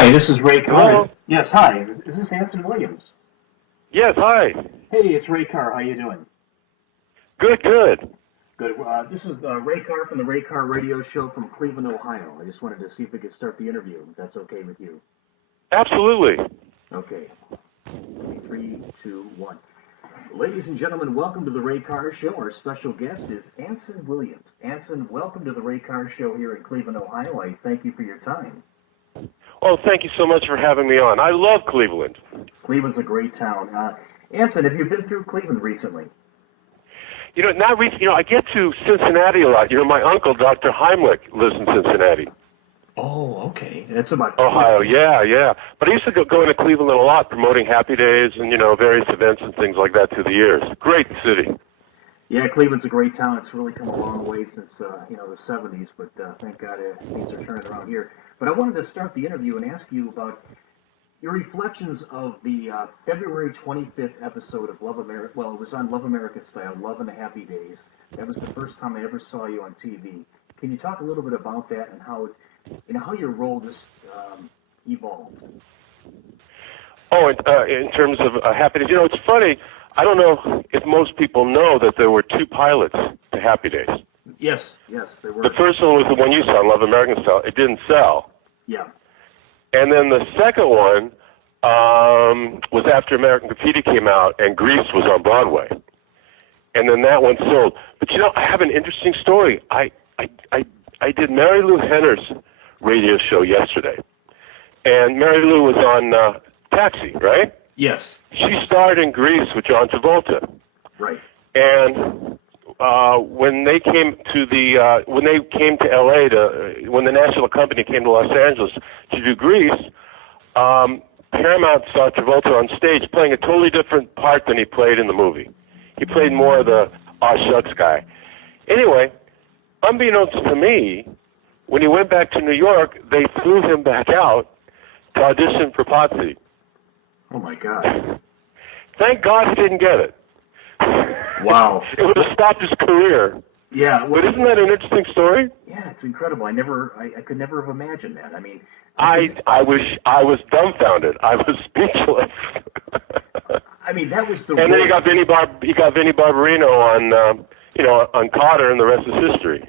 Hi, this is Ray Carr. Hello? Yes, hi. Is this Anson Wiliams? Yes, hi. Hey, it's Ray Carr. How you doing? Good, good. Good. This is Ray Carr from the Ray Carr Radio Show from Cleveland, Ohio. I just wanted to see if we could start the interview, if that's okay with you. Absolutely. Okay. 3, 2, 1. Ladies and gentlemen, welcome to the Ray Carr Show. Our special guest is Anson Wiliams. Anson, welcome to the Ray Carr Show here in Cleveland, Ohio. I thank you for your time. Oh, thank you so much for having me on. I love Cleveland. Cleveland's a great town. Anson, have you been through Cleveland recently? Not recently. I get to Cincinnati a lot. My uncle, Dr. Heimlich, lives in Cincinnati. Oh, okay. That's about Ohio, yeah. But I used to go into Cleveland a lot, promoting Happy Days and, various events and things like that through the years. Great city. Yeah, Cleveland's a great town. It's really come a long way since, the 70s, but thank God things are turning around here. But I wanted to start the interview and ask you about your reflections of the February 25th episode of Love America. Well, it was on Love American Style, Love and the Happy Days. That was the first time I ever saw you on TV. Can you talk a little bit about that and how your role just evolved? Oh, in terms of Happy Days, it's funny. I don't know if most people know that there were 2 pilots to Happy Days. Yes, there were. The first one was the one you saw, Love American Style. It didn't sell. Yeah. And then the second one was after American Graffiti came out and Grease was on Broadway. And then that one sold. But I have an interesting story. I did Mary Lou Henner's radio show yesterday. And Mary Lou was on Taxi, right? Yes. She starred in Grease with John Travolta. Right. And when they came to LA when the national company came to Los Angeles to do Grease, Paramount saw Travolta on stage playing a totally different part than he played in the movie. He played more of the aw shucks guy. Anyway, unbeknownst to me, when he went back to New York, they flew him back out to audition for Potsy. Oh my God. Thank God he didn't get it. Wow. It would have stopped his career. Yeah. Well, but isn't that an interesting story? Yeah, it's incredible. I could never have imagined that. I mean, I was dumbfounded. I was speechless. I mean, that was the. And then he got Vinnie Barbarino on Cotter, and the rest is history.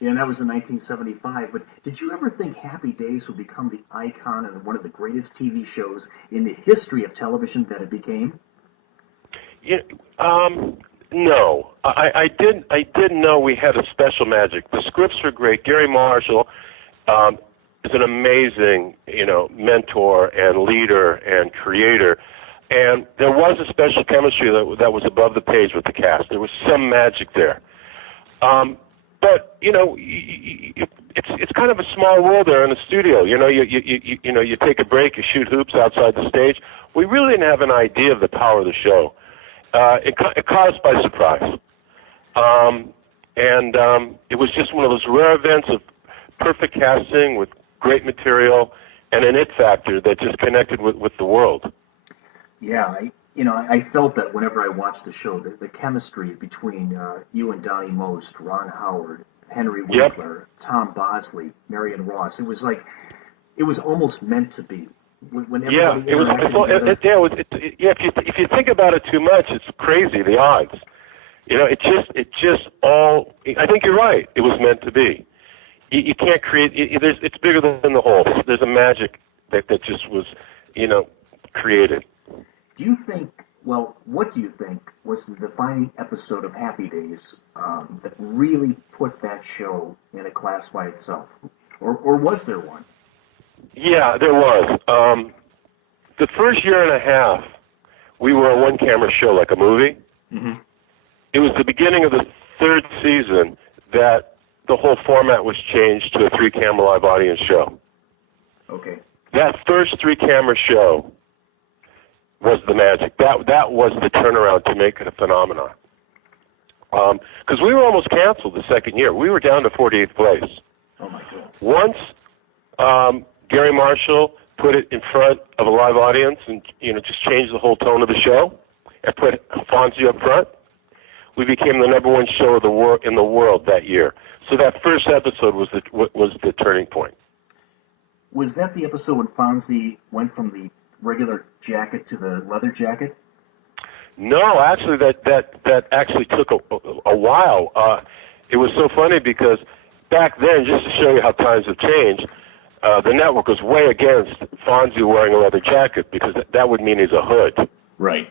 Yeah, and that was in 1975. But did you ever think Happy Days would become the icon and one of the greatest TV shows in the history of television that it became? Yeah, no, I didn't know we had a special magic. The scripts were great. Gary Marshall is an amazing, mentor and leader and creator. And there was a special chemistry that was above the page with the cast. There was some magic there. But it's kind of a small world there in the studio. You take a break, you shoot hoops outside the stage. We really didn't have an idea of the power of the show. It caught us by surprise. And it was just one of those rare events of perfect casting with great material and an it factor that just connected with the world. Yeah, I felt that whenever I watched the show, the chemistry between you and Donnie Most, Ron Howard, Henry Winkler, Tom Bosley, Marion Ross, it was almost meant to be. When yeah, it was. If you think about it too much, it's crazy. The odds. It just all. I think you're right. It was meant to be. You can't create. It's bigger than the whole. There's a magic that just was, created. Do you think? Well, what do you think was the defining episode of Happy Days that really put that show in a class by itself, or was there one? Yeah, there was. The first year and a half, we were a one-camera show, like a movie. Mm-hmm. It was the beginning of the 3rd season that the whole format was changed to a 3-camera live audience show. Okay. That first 3-camera show was the magic. That was the turnaround to make it a phenomenon. Because we were almost canceled the second year. We were down to 48th place. Oh, my goodness. Once Gary Marshall put it in front of a live audience and just changed the whole tone of the show and put Fonzie up front, we became the #1 show of in the world that year. So that first episode was the turning point. Was that the episode when Fonzie went from the regular jacket to the leather jacket? No, actually, that actually took a while. It was so funny because back then, just to show you how times have changed, the network was way against Fonzie wearing a leather jacket because that would mean he's a hood. Right.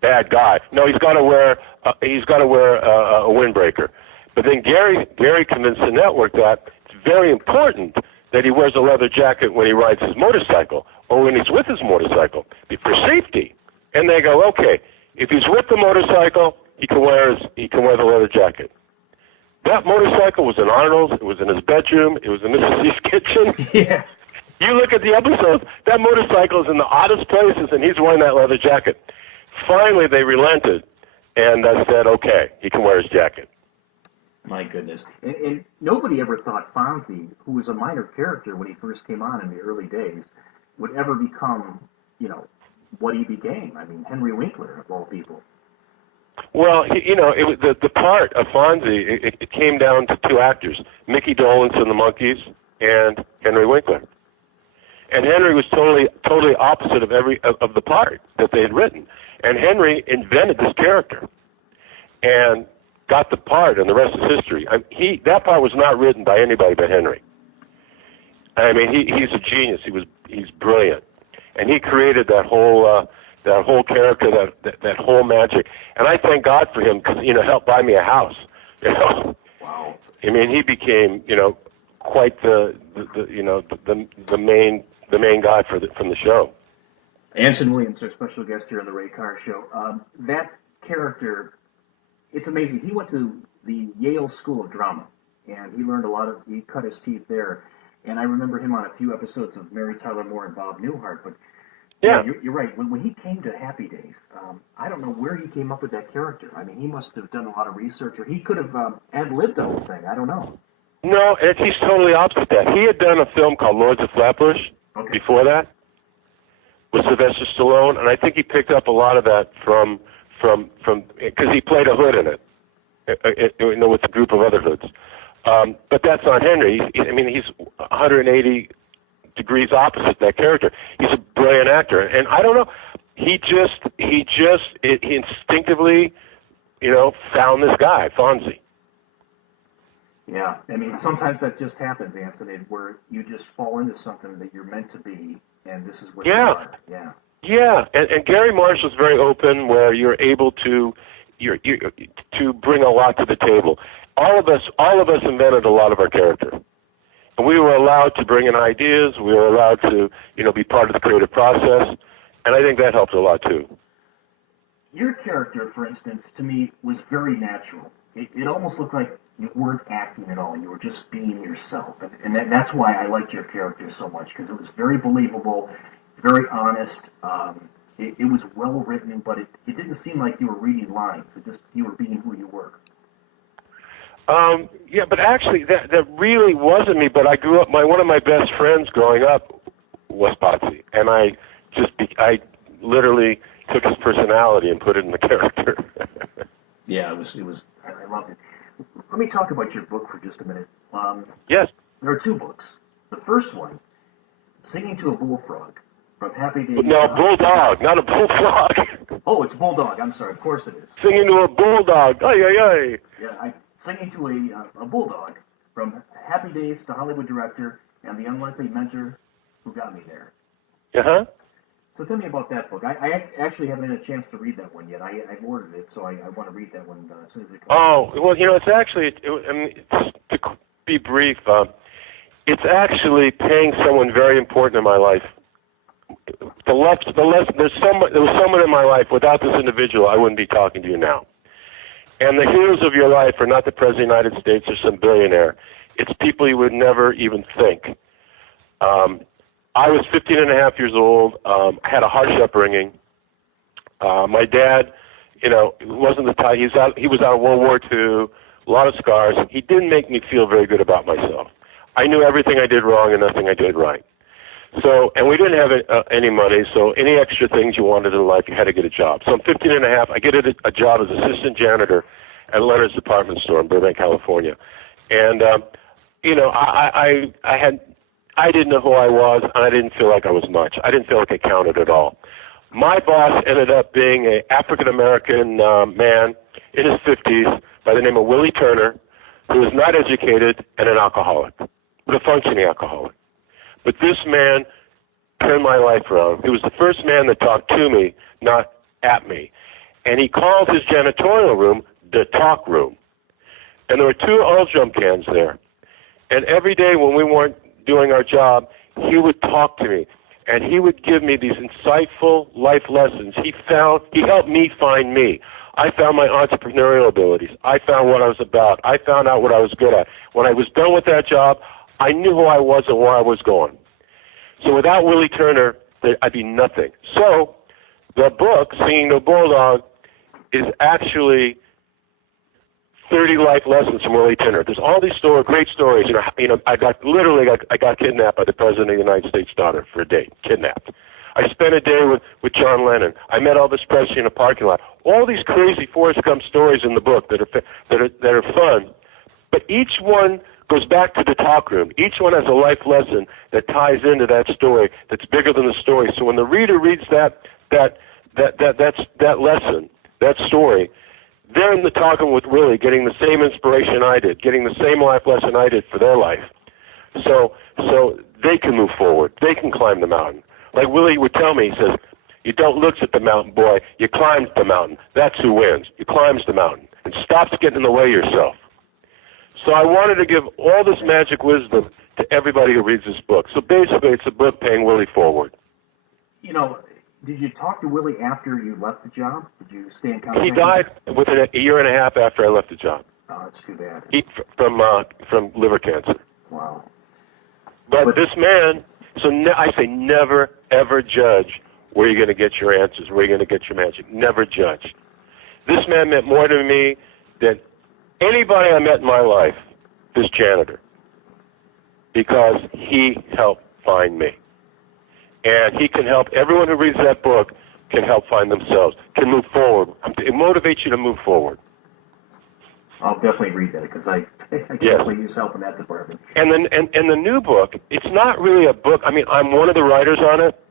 Bad guy. No, he's got to wear a windbreaker. But then Gary convinced the network that it's very important that he wears a leather jacket when he rides his motorcycle or when he's with his motorcycle for safety. And they go, okay, if he's with the motorcycle, he can wear the leather jacket. That motorcycle was in Arnold's. It was in his bedroom. It was in Mrs. C's kitchen. Yeah. You look at the episodes, that motorcycle is in the oddest places, and he's wearing that leather jacket. Finally, they relented and said, okay, he can wear his jacket. My goodness. And nobody ever thought Fonzie, who was a minor character when he first came on in the early days, would ever become, what he became. I mean, Henry Winkler, of all people. Well, the part of Fonzie, it came down to two actors, Mickey Dolenz and the Monkees and Henry Winkler. And Henry was totally opposite of the part that they had written. And Henry invented this character and got the part, and the rest is history. That part was not written by anybody but Henry. I mean, he's a genius. He's brilliant, and he created that whole character, that whole magic. And I thank God for him because helped buy me a house. Wow. I mean, he became quite the main guy from the show. Anson Wiliams, our special guest here on the Ray Carr Show. That character, it's amazing. He went to the Yale School of Drama, and he learned he cut his teeth there. And I remember him on a few episodes of Mary Tyler Moore and Bob Newhart. But yeah, you're right. When he came to Happy Days, I don't know where he came up with that character. I mean, he must have done a lot of research, or he could have ad-libbed the whole thing. I don't know. No, he's totally opposite that. He had done a film called Lords of Flatbush before that with Sylvester Stallone, and I think he picked up a lot of that from because he played a hood in it, with a group of other hoods. But that's not Henry. He's 180 degrees opposite that character. He's a brilliant actor, and I don't know. He instinctively, found this guy, Fonzie. Yeah, I mean, sometimes that just happens, Anthony, where you just fall into something that you're meant to be, and this is what you are. Yeah. Yeah, and Gary Marshall's very open, where you're able to to bring a lot to the table. All of us invented a lot of our character, and we were allowed to bring in ideas. We were allowed to be part of the creative process, and I think that helped a lot too. Your character, for instance, to me was very natural. It almost looked like you weren't acting at all. You were just being yourself. And that's why I liked your character so much, because it was very believable, very honest. It was well written, but it didn't seem like you were reading lines. You were being who you were. Yeah, but actually that really wasn't me. But I grew up, one of my best friends growing up was Potsy. And I literally took his personality and put it in the character. Yeah, it was. I loved it. Let me talk about your book for just a minute. Yes. There are two books. The first one, Singing to a Bullfrog, from Happy Days. No, bulldog, not a bullfrog. Oh, it's bulldog. I'm sorry. Of course it is. Singing to a bulldog. Ay, ay, ay. Yeah, singing to a bulldog, from Happy Days to Hollywood director and the unlikely mentor who got me there. Uh-huh. So tell me about that book. I actually haven't had a chance to read that one yet. I've ordered it, so I want to read that one as soon as it comes. Oh, well, it's actually, just to be brief, it's actually paying someone very important in my life. There was someone in my life. Without this individual, I wouldn't be talking to you now. And the heroes of your life are not the President of the United States or some billionaire. It's people you would never even think. I was 15 and a half years old. I had a harsh upbringing. My dad, wasn't the type. He was out of World War II, a lot of scars. He didn't make me feel very good about myself. I knew everything I did wrong and nothing I did right. So, and we didn't have any money, so any extra things you wanted in life, you had to get a job. So I'm 15 and a half. I get a job as assistant janitor at Leonard's department store in Burbank, California. And, I I didn't know who I was, and I didn't feel like I was much. I didn't feel like I counted at all. My boss ended up being an African-American man in his 50s by the name of Willie Turner, who was not educated and an alcoholic, but a functioning alcoholic. But this man turned my life around. He was the first man that talked to me, not at me. And he called his janitorial room the talk room. And there were 2 oil drum cans there. And every day when we weren't doing our job, he would talk to me. And he would give me these insightful life lessons. He helped me find me. I found my entrepreneurial abilities. I found what I was about. I found out what I was good at. When I was done with that job, I knew who I was and where I was going. So without Willie Turner, I'd be nothing. So the book, Singing to a Bulldog, is actually 30 life lessons from Willie Turner. There's all these great stories. I got kidnapped by the President of the United States' daughter for a date, kidnapped. I spent a day with John Lennon. I met Elvis Presley in a parking lot. All these crazy Forrest Gump stories in the book that are fun, but each one goes back to the talk room. Each one has a life lesson that ties into that story that's bigger than the story. So when the reader reads that lesson, that story, they're in the talking with Willie, getting the same inspiration I did, getting the same life lesson I did for their life. So they can move forward. They can climb the mountain. Like Willie would tell me, he says, you don't look at the mountain, boy. You climb the mountain. That's who wins. You climbs the mountain and stops getting in the way of yourself. So I wanted to give all this magic wisdom to everybody who reads this book. So basically, it's a book paying Willie forward. Did you talk to Willie after you left the job? Did you stay in contact? He died within a year and a half after I left the job. Oh, that's too bad. From liver cancer. Wow. But this man, I say never, ever judge where you're going to get your answers, where you're going to get your magic. Never judge. This man meant more to me than anybody I met in my life, this janitor, because he helped find me. And he can help, everyone who reads that book can help find themselves, can move forward. It motivates you to move forward. I'll definitely read that because I definitely use help in that department. And the new book, it's not really a book. I mean, I'm one of the writers on it,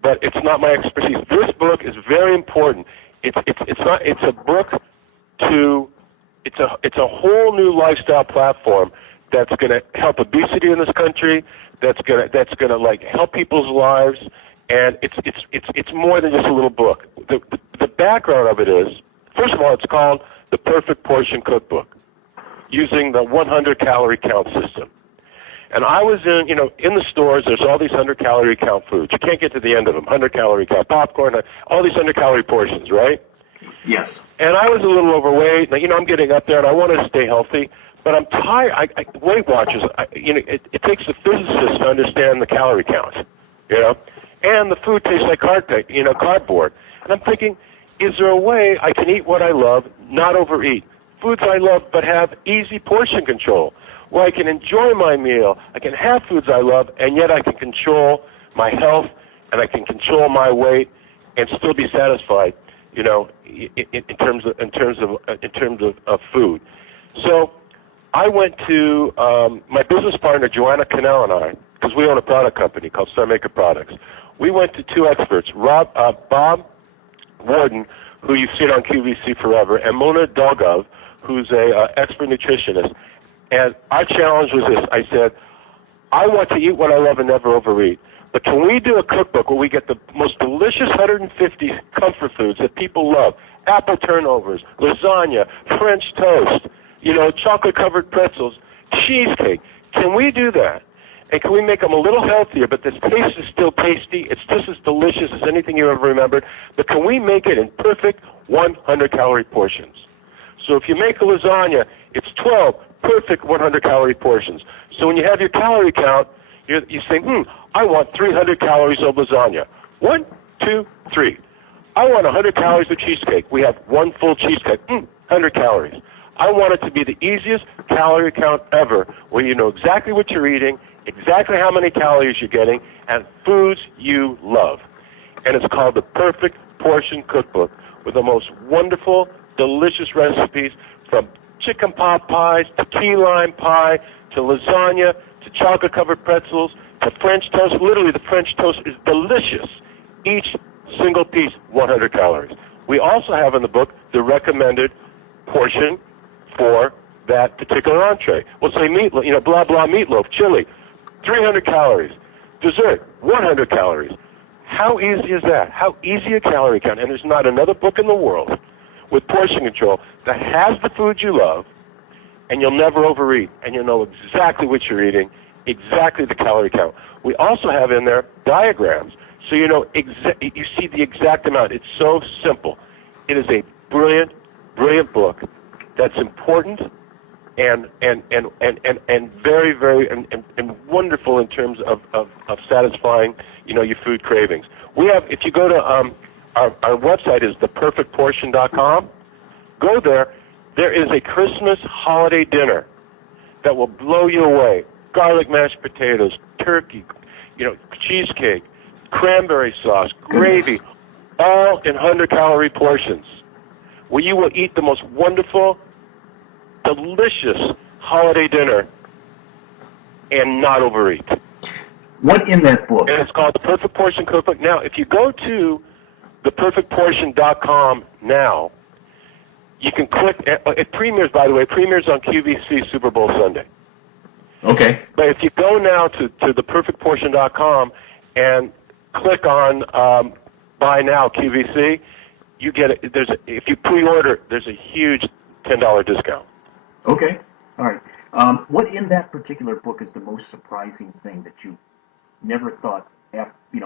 but it's not my expertise. This book is very important. It's a book to, it's a whole new lifestyle platform that's going to help obesity in this country. That's gonna like help people's lives, and it's more than just a little book. The background of it is, first of all, it's called the Perfect Portion Cookbook, using the 100-calorie count system. And I was in the stores. There's all these 100-calorie count foods. You can't get to the end of them. 100-calorie count popcorn, all these 100-calorie portions, right? Yes. And I was a little overweight. Now, I'm getting up there, and I want to stay healthy. But I'm tired. Weight Watchers, it takes a physicist to understand the calorie count, and the food tastes like cardboard. And I'm thinking, is there a way I can eat what I love, not overeat? Foods I love, but have easy portion control, where I can enjoy my meal, I can have foods I love, and yet I can control my health, and I can control my weight, and still be satisfied, in terms of food. So I went to my business partner, Joanna Cannell, and I, because we own a product company called Sunmaker Products. We went to 2 experts, Bob Warden, who you've seen on QVC forever, and Mona Dolgov, who's a expert nutritionist. And our challenge was this. I said, I want to eat what I love and never overeat. But can we do a cookbook where we get the most delicious 150 comfort foods that people love? Apple turnovers, lasagna, French toast, chocolate-covered pretzels, cheesecake. Can we do that? And can we make them a little healthier, but the taste is still tasty? It's just as delicious as anything you ever remembered. But can we make it in perfect 100-calorie portions? So if you make a lasagna, it's 12 perfect 100-calorie portions. So when you have your calorie count, you say, I want 300 calories of lasagna. 1, 2, 3. I want 100 calories of cheesecake. We have 1 full cheesecake. 100 calories. I want it to be the easiest calorie count ever, where you know exactly what you're eating, exactly how many calories you're getting, and foods you love. And it's called the Perfect Portion Cookbook, with the most wonderful, delicious recipes, from chicken pot pies to key lime pie to lasagna to chocolate-covered pretzels The French toast, literally the French toast is delicious. Each single piece, 100 calories. We also have in the book the recommended portion for that particular entree. We'll say meatloaf, blah, blah, meatloaf, chili, 300 calories. Dessert, 100 calories. How easy is that? How easy a calorie count? And there's not another book in the world with portion control that has the food you love, and you'll never overeat, and you'll know exactly what you're eating, exactly the calorie count. We also have in there diagrams, so you know you see the exact amount. It's so simple. It is a brilliant, brilliant book that's important and very, very and wonderful in terms of satisfying your food cravings. We have, if you go to our website is theperfectportion.com. Go there. There is a Christmas holiday dinner that will blow you away. Garlic mashed potatoes, turkey, cheesecake, cranberry sauce, gravy, all in 100-calorie portions, where you will eat the most wonderful, delicious holiday dinner and not overeat. What in that book? And it's called The Perfect Portion Cookbook. Now, if you go to theperfectportion.com now, you can click. It premieres, by the way, on QVC Super Bowl Sunday. Okay. But if you go now to theperfectportion.com and click on Buy Now QVC, you get it. If you pre-order, there's a huge $10 discount. Okay. All right. What in that particular book is the most surprising thing that you never thought,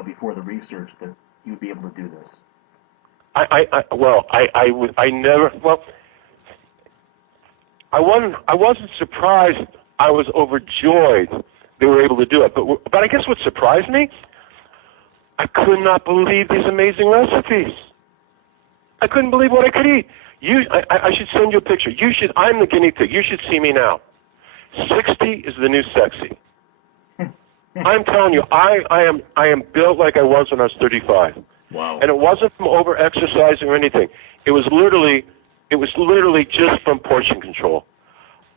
before the research, that you'd be able to do this? I wasn't surprised. I was overjoyed they were able to do it. But I guess what surprised me, I could not believe these amazing recipes. I couldn't believe what I could eat. I should send you a picture. I'm the guinea pig. You should see me now. 60 is the new sexy. I'm telling you, I am built like I was when I was 35. Wow. And it wasn't from over-exercising or anything. It was literally just from portion control.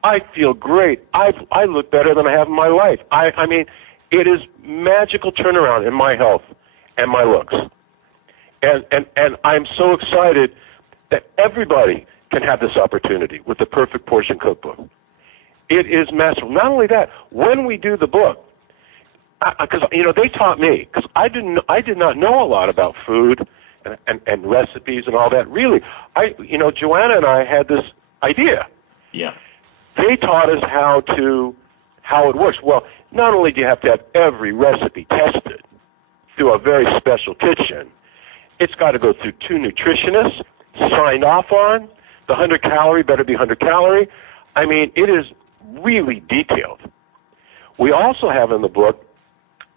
I feel great. I look better than I have in my life. I mean, it is magical turnaround in my health and my looks. And I'm so excited that everybody can have this opportunity with the Perfect Portion Cookbook. It is masterful. Not only that, when we do the book, because they taught me, because I did not know a lot about food and recipes and all that. Really, Joanna and I had this idea. Yeah. They taught us how it works. Well, not only do you have to have every recipe tested through a very special kitchen, it's got to go through 2 nutritionists, signed off on. The 100 calorie better be 100 calorie. I mean, it is really detailed. We also have in the book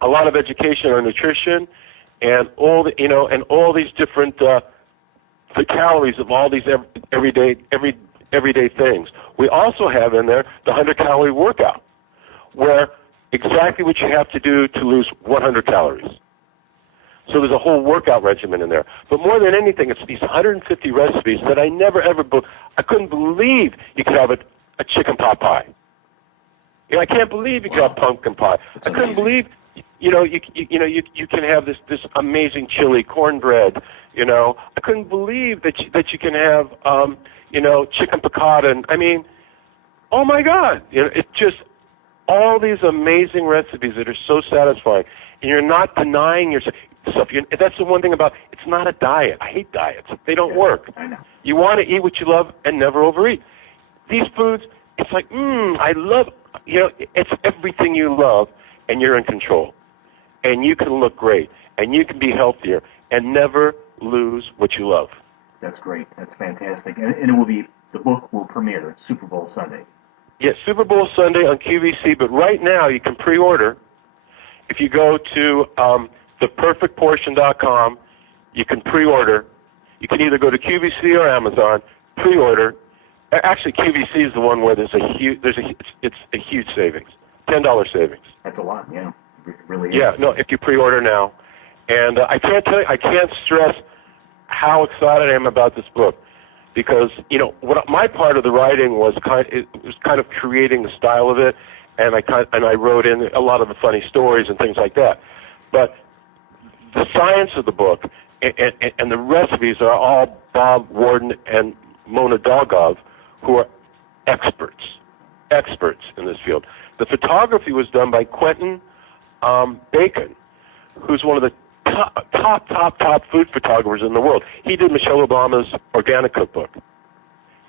a lot of education on nutrition and all these different the calories of all these everyday things. We also have in there the 100-calorie workout, where exactly what you have to do to lose 100 calories. So there's a whole workout regimen in there. But more than anything, it's these 150 recipes that I couldn't believe you could have a chicken pot pie. I can't believe you could have pumpkin pie. I couldn't believe you can have this amazing chili, cornbread. I couldn't believe that you can have chicken piccata. And I mean, oh my God! It's just all these amazing recipes that are so satisfying, and you're not denying yourself. That's the one thing about it's not a diet. I hate diets; they don't work. I know. You want to eat what you love and never overeat. These foods, it's like I love. It's everything you love, and you're in control, and you can look great, and you can be healthier, and never lose what you love. That's great. That's fantastic. And the book will premiere Super Bowl Sunday. Yes, Super Bowl Sunday on QVC, but right now you can pre-order. If you go to theperfectportion.com, you can pre-order. You can either go to QVC or Amazon, pre-order. Actually, QVC is the one where it's a huge savings, $10 savings. That's a lot, yeah. It really is. Yeah, no, if you pre-order now. And I can't stress how excited I am about this book, because what my part of the writing was kind of creating the style of it, and I wrote in a lot of the funny stories and things like that. But the science of the book and the recipes are all Bob Warden and Mona Dolgov, who are experts in this field. The photography was done by Quentin Bacon, who's one of the top food photographers in the world. He did Michelle Obama's organic cookbook.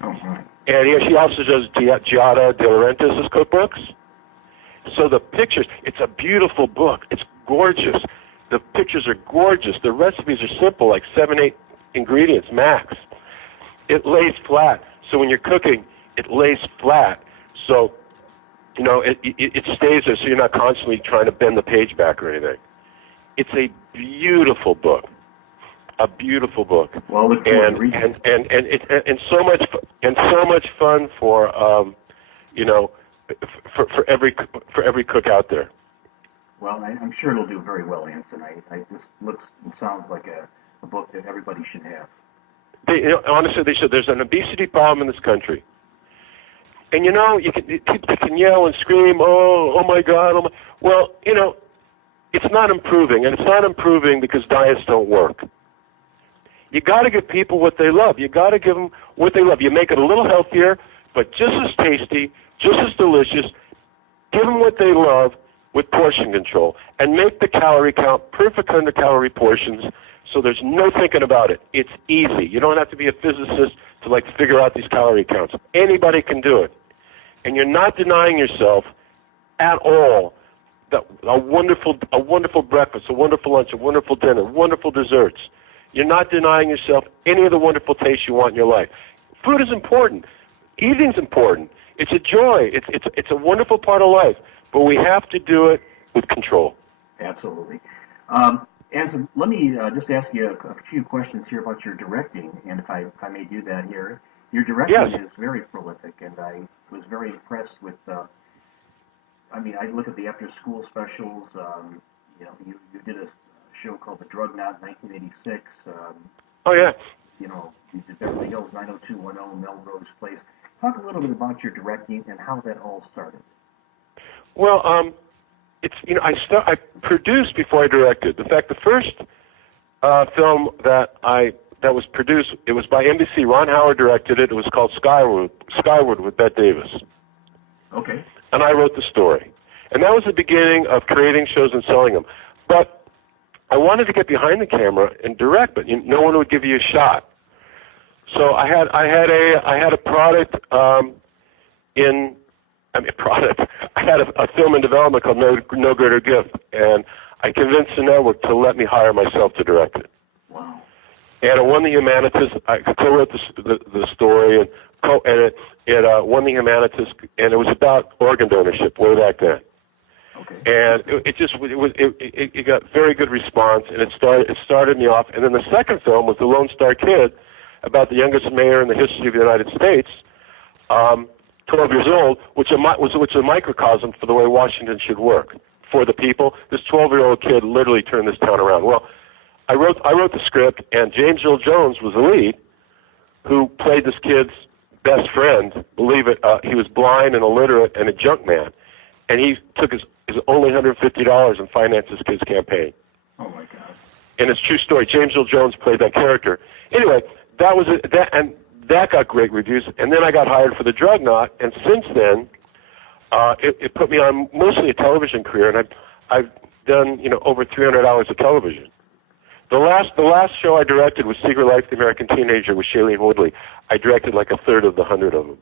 Mm-hmm. And he also does Giada De Laurentiis' cookbooks. So the pictures, it's a beautiful book. It's gorgeous. The pictures are gorgeous. The recipes are simple, like 7-8 ingredients max. It lays flat. So when you're cooking, it lays flat. So, you know, it stays there so you're not constantly trying to bend the page back or anything. It's a beautiful book. A beautiful book. Well, look forward to reading it. And so much fun for you know, for every cook out there. Well, I'm sure it'll do very well, Anson. I just looks and sounds like a book that everybody should have. Honestly, they should. There's an obesity problem in this country, and you know, people can yell and scream, oh my God, oh my. Well, you know, it's not improving, and it's not improving because diets don't work. You got to give people what they love. You got to give them what they love. You make it a little healthier, but just as tasty, just as delicious. Give them what they love with portion control, and make the calorie count perfect 100-calorie portions. So there's no thinking about it. It's easy. You don't have to be a physicist to like figure out these calorie counts. Anybody can do it, and you're not denying yourself at all a wonderful breakfast, a wonderful lunch, a wonderful dinner, wonderful desserts. You're not denying yourself any of the wonderful tastes you want in your life. Food is important. Eating's important. It's a joy. It's a wonderful part of life, but we have to do it with control. Absolutely. Anson, let me just ask you a few questions here about your directing, and if I may do that here. Your directing is very prolific, and I was very impressed with. I look at the after-school specials. You know, you did a show called The Drug Knot in 1986. Oh yeah. You know, you did Beverly Hills 90210, Melrose Place. Talk a little bit about your directing and how that all started. Well, it's, you know, I produced before I directed. In fact, the first film that was produced, it was by NBC. Ron Howard directed it. It was called Skyward with Bette Davis. Okay. And I wrote the story. And that was the beginning of creating shows and selling them. But I wanted to get behind the camera and direct, but no one would give you a shot. So I had a product I had a film in development called No Greater Gift, and I convinced the network to let me hire myself to direct it. Wow. And it won the Humanitas. I co-wrote the story, and it won the Humanitas, and it was about organ donorship way back then. Okay. And it got very good response, and it started me off. And then the second film was The Lone Star Kid, about the youngest mayor in the history of the United States, 12 years old, which was a microcosm for the way Washington should work for the people. This 12-year-old kid literally turned this town around. Well, I wrote the script, and James Earl Jones was the lead, who played this kid's best friend. Believe it, he was blind and illiterate and a junk man, and he took his only $150 and financed this kid's campaign. Oh my God! And it's a true story. James Earl Jones played that character. Anyway, that was it. That got great reviews, and then I got hired for The Drug Knot, and since then, it put me on mostly a television career, and I've done, you know, over 300 hours of television. The last show I directed was Secret Life of the American Teenager with Shailene Woodley. I directed like a third of the 100 of them.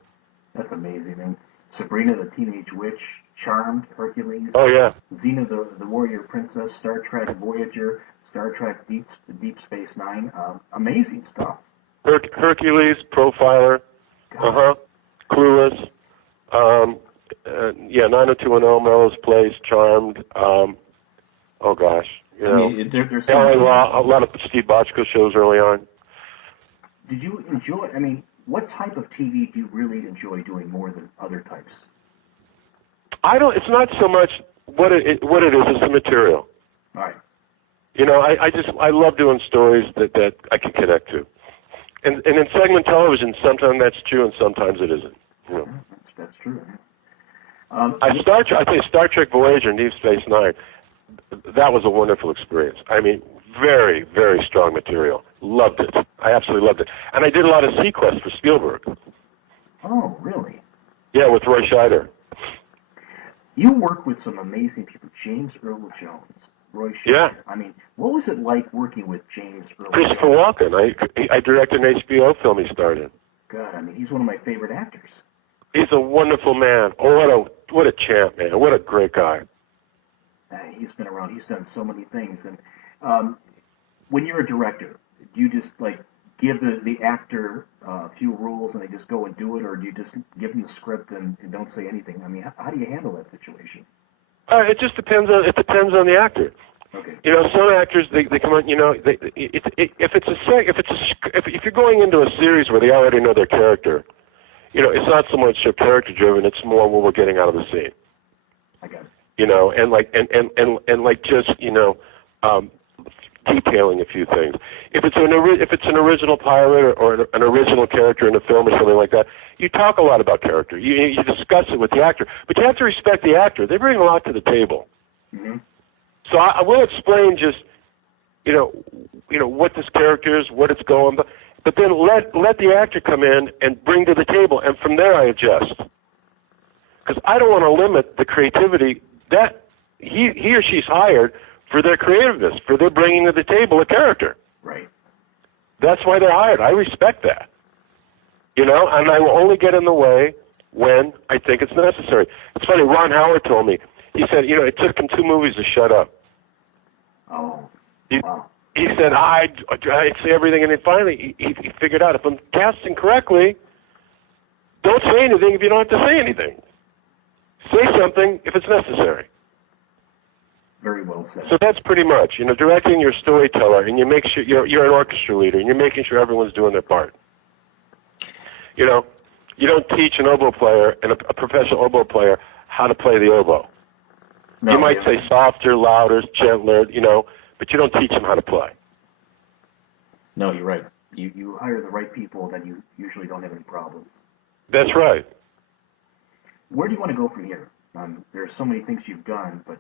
That's amazing. And Sabrina the Teenage Witch, Charmed, Hercules. Oh yeah. Xena the Warrior Princess, Star Trek Voyager, Star Trek Deep Space Nine. Amazing stuff. Hercules, Profiler, Clueless, 90210, Melrose Place, Charmed. Oh gosh, you know, there's a lot of Steve Bochco shows early on. Did you enjoy? I mean, what type of TV do you really enjoy doing more than other types? It's not so much what it is. It's the material. All right. You know, I love doing stories that I can connect to. And in segment television, sometimes that's true and sometimes it isn't. You know. That's true. I think Star Trek Voyager and Deep Space Nine, that was a wonderful experience. I mean, very, very strong material. Loved it. I absolutely loved it. And I did a lot of Sequest for Spielberg. Oh, really? Yeah, with Roy Scheider. You work with some amazing people. James Earl Jones, Roy Scheider. Yeah. I mean, what was it like working with James Earl Christopher Jones? Walken. I directed an HBO film he starred in. God, I mean, he's one of my favorite actors. He's a wonderful man. Oh, what a champ, man. What a great guy. He's been around. He's done so many things. And when you're a director, do you just like give the actor a few rules and they just go and do it, or do you just give them the script and don't say anything? I mean, how do you handle that situation? It just depends on the actor. Okay. You know, some actors they come on. You know, if you're going into a series where they already know their character, you know, it's not so much character driven. It's more what we're getting out of the scene. I got it. You know, and just you know, detailing a few things. If it's an original pilot or an original character in a film or something like that, you talk a lot about character. You discuss it with the actor, but you have to respect the actor. They bring a lot to the table. Mm-hmm. So I will explain just you know what this character is, what it's going, but then let the actor come in and bring to the table, and from there I adjust. Because I don't want to limit the creativity that he or she's hired for their creativeness, for their bringing to the table a character. Right. That's why they're hired. I respect that. You know, and I will only get in the way when I think it's necessary. It's funny, Ron Howard told me, he said, you know, it took him 2 movies to shut up. Oh, wow. He said, I'd say everything, and then finally he figured out, if I'm casting correctly, don't say anything if you don't have to say anything. Say something if it's necessary. Very well said. So that's pretty much, you know, directing your storyteller, and you make sure you're an orchestra leader, and you're making sure everyone's doing their part. You know, you don't teach an oboe player and a professional oboe player how to play the oboe. No, you might say softer, louder, gentler, you know, but you don't teach them how to play. No, you're right. You hire the right people, then you usually don't have any problems. That's right. Where do you want to go from here? There's so many things you've done, but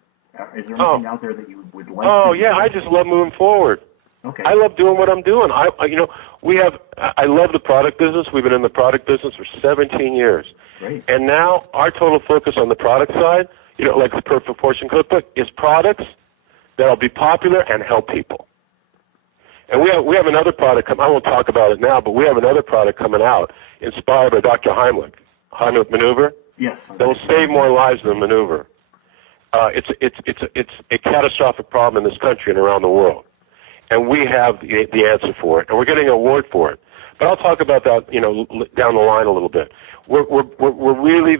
is there anything out there that you would like to do? Oh, yeah, I just love moving forward. Okay. I love doing what I'm doing. I love the product business. We've been in the product business for 17 years. Great. And now our total focus on the product side, you know, like the Perfect Portion Cookbook, is products that'll be popular and help people. And we have another product I won't talk about it now, but we have another product coming out inspired by Dr. Heimlich Maneuver. Yes. That will save more lives than Maneuver. It's a catastrophic problem in this country and around the world, and we have the answer for it, and we're getting an award for it. But I'll talk about that, you know, down the line a little bit. We're really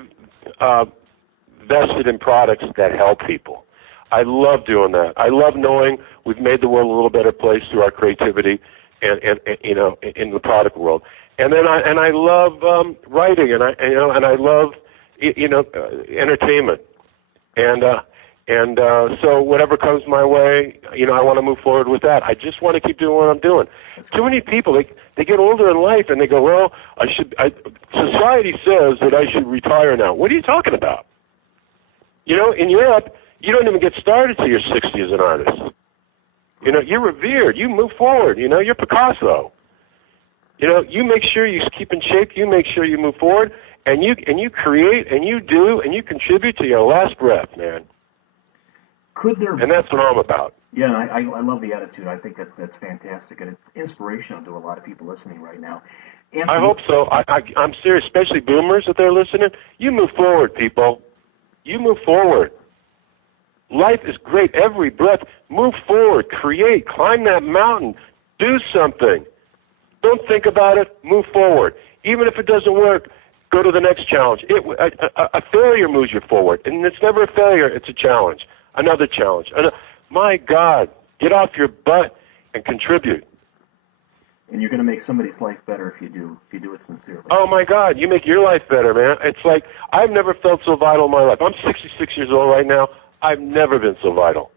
vested in products that help people. I love doing that. I love knowing we've made the world a little better place through our creativity, and you know, in the product world. And then I love writing, and I love entertainment. And so whatever comes my way, you know, I want to move forward with that. I just want to keep doing what I'm doing. Too many people, they get older in life and they go, well, society says that I should retire now. What are you talking about? You know, in Europe, you don't even get started till you're 60 as an artist. You know, you're revered. You move forward. You know, you're Picasso. You know, you make sure you keep in shape. You make sure you move forward. And you create, and you do, and you contribute to your last breath, man. And that's what I'm about. Yeah, I love the attitude. I think that's fantastic, and it's inspirational to a lot of people listening right now. Anson, I hope so. I'm serious, especially boomers that they're listening. You move forward, people. You move forward. Life is great. Every breath. Move forward. Create. Climb that mountain. Do something. Don't think about it. Move forward. Even if it doesn't work, go to the next challenge. A failure moves you forward, and it's never a failure. It's a challenge. Another challenge. My God, get off your butt and contribute. And you're going to make somebody's life better if you do it sincerely. Oh my God, you make your life better, man. It's like I've never felt so vital in my life. I'm 66 years old right now. I've never been so vital.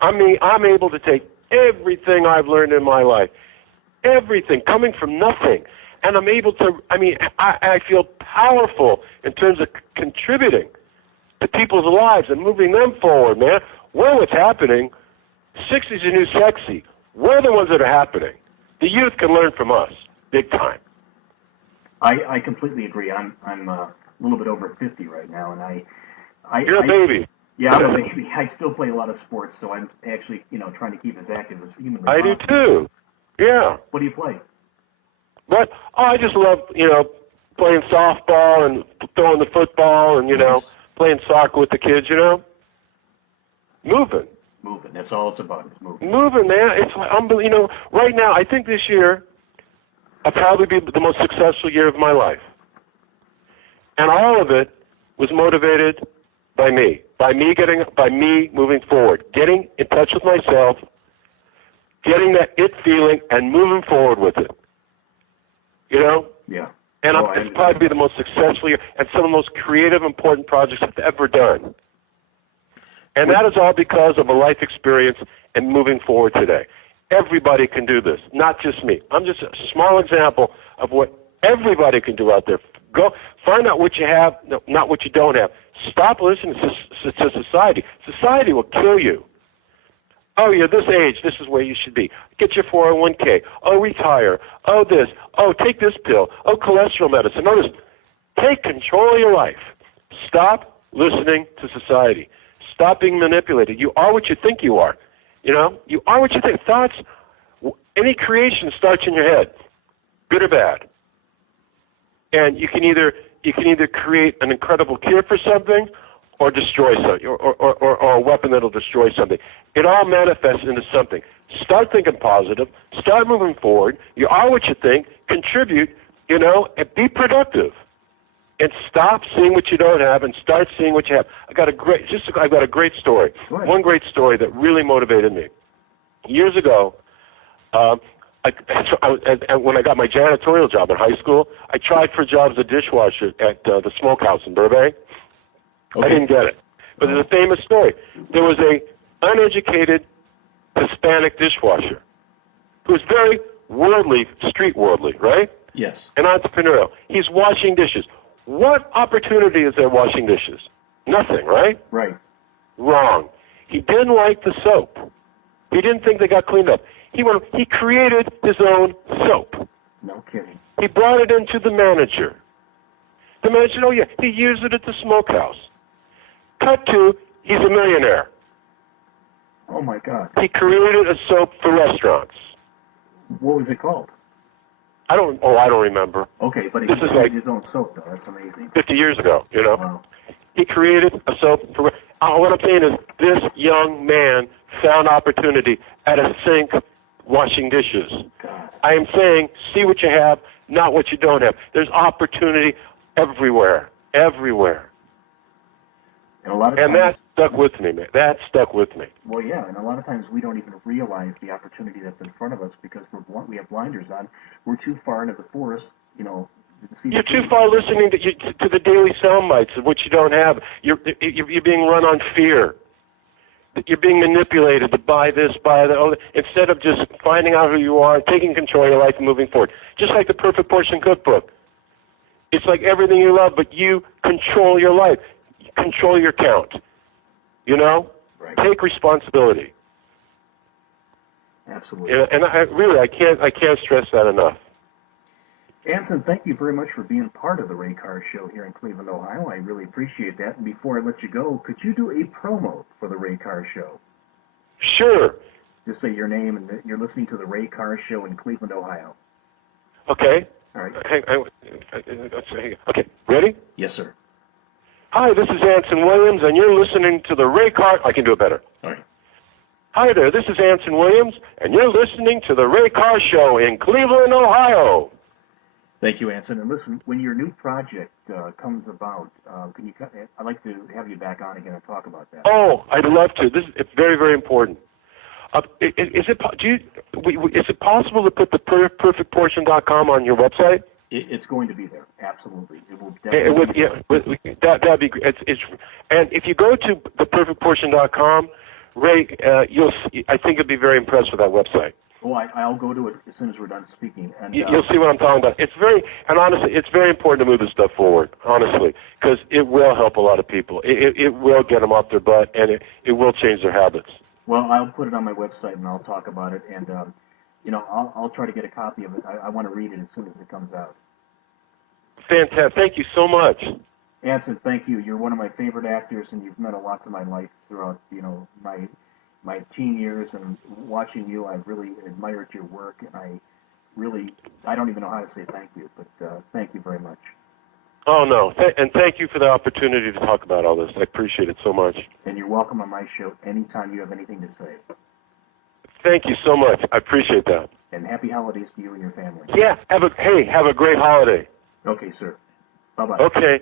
I mean, I'm able to take everything I've learned in my life, everything coming from nothing, and I'm able to, I feel powerful in terms of contributing to people's lives and moving them forward, man. We're what's happening. 60's the new sexy. We're the ones that are happening. The youth can learn from us, big time. I completely agree. I'm a little bit over 50 right now, and You're a baby. Yeah, I'm a baby. I still play a lot of sports, so I'm actually, trying to keep as active as humanly possible. I do too. Yeah. What do you play? But I just love, playing softball and throwing the football and, Nice. playing soccer with the kids, Moving. Moving. That's all it's about. It's moving. Moving, man. It's unbelievable. Right now, I think this year I'll probably be the most successful year of my life. And all of it was motivated by me. By me moving forward. Getting in touch with myself, getting that it feeling, and moving forward with it. Yeah. And it's probably be the most successful year and some of the most creative, important projects I've ever done. And that is all because of a life experience and moving forward today. Everybody can do this, not just me. I'm just a small example of what everybody can do out there. Go find out what you have, not what you don't have. Stop listening to society. Society will kill you. Oh, you're this age. This is where you should be. Get your 401k. Oh, retire. Oh, this. Oh, take this pill. Oh, cholesterol medicine. Notice, take control of your life. Stop listening to society. Stop being manipulated. You are what you think you are. You are what you think. Thoughts, any creation starts in your head, good or bad. And you can either create an incredible cure for something, or destroy something, or a weapon that'll destroy something. It all manifests into something. Start thinking positive. Start moving forward. You are what you think. Contribute, and be productive. And stop seeing what you don't have and start seeing what you have. I've got a great story. One great story that really motivated me. Years ago, when I got my janitorial job in high school, I tried for jobs as a dishwasher at the Smokehouse in Burbank. Okay. I didn't get it. But there's a famous story. There was a uneducated Hispanic dishwasher who was very worldly, street worldly, right? Yes. An entrepreneurial. He's washing dishes. What opportunity is there washing dishes? Nothing, right? Right. Wrong. He didn't like the soap. He didn't think they got cleaned up. He created his own soap. No kidding. He brought it into the manager. The manager said, oh yeah, he used it at the Smokehouse. Cut to, he's a millionaire. Oh my God. He created a soap for restaurants. What was it called? I don't remember. Okay, but he created his own soap though. That's amazing. 50 years ago, Wow. He created a soap for, what I'm saying is this young man found opportunity at a sink washing dishes. God. I am saying, see what you have, not what you don't have. There's opportunity everywhere. And a lot of times, that stuck with me, man. That stuck with me. Well, yeah, and a lot of times we don't even realize the opportunity that's in front of us because we have blinders on. We're too far into the forest, to see. You're too far listening to the daily sound bites of what you don't have. You're being run on fear. You're being manipulated to buy this, buy that, instead of just finding out who you are, taking control of your life and moving forward. Just like the Perfect Portion Cookbook. It's like everything you love, but you control your life. Control your count. Right. Take responsibility. Absolutely. And I can't stress that enough. Anson, thank you very much for being part of the Ray Carr Show here in Cleveland, Ohio. I really appreciate that. And before I let you go, could you do a promo for the Ray Carr Show? Sure. Just say your name and that you're listening to the Ray Carr Show in Cleveland, Ohio. Okay. All right. Okay. Ready? Yes, sir. Hi, this is Anson Wiliams, and you're listening to the Ray Carr. I can do it better. All right. Hi there, this is Anson Wiliams, and you're listening to the Ray Carr Show in Cleveland, Ohio. Thank you, Anson. And listen, when your new project comes about, I'd like to have you back on again and talk about that. Oh, I'd love to. It's very, very important. Is it possible to put the perfectportion.com on your website? It's going to be there. Absolutely. It will definitely that'd be great. And if you go to theperfectportion.com, Ray, I think you'll be very impressed with that website. Oh, I'll go to it as soon as we're done speaking. And You'll see what I'm talking about. Honestly, it's very important to move this stuff forward, honestly, because it will help a lot of people. It will get them off their butt, and it will change their habits. Well, I'll put it on my website, and I'll talk about it, and, I'll try to get a copy of it. I want to read it as soon as it comes out. Fantastic. Thank you so much. Anson, thank you. You're one of my favorite actors, and you've meant a lot to my life throughout, my teen years. And watching you, I've really admired your work, and I don't even know how to say thank you, but thank you very much. Oh, no. And thank you for the opportunity to talk about all this. I appreciate it so much. And you're welcome on my show anytime you have anything to say. Thank you so much. I appreciate that. And happy holidays to you and your family. Yeah. Have a great holiday. Okay, sir. Bye-bye. Okay.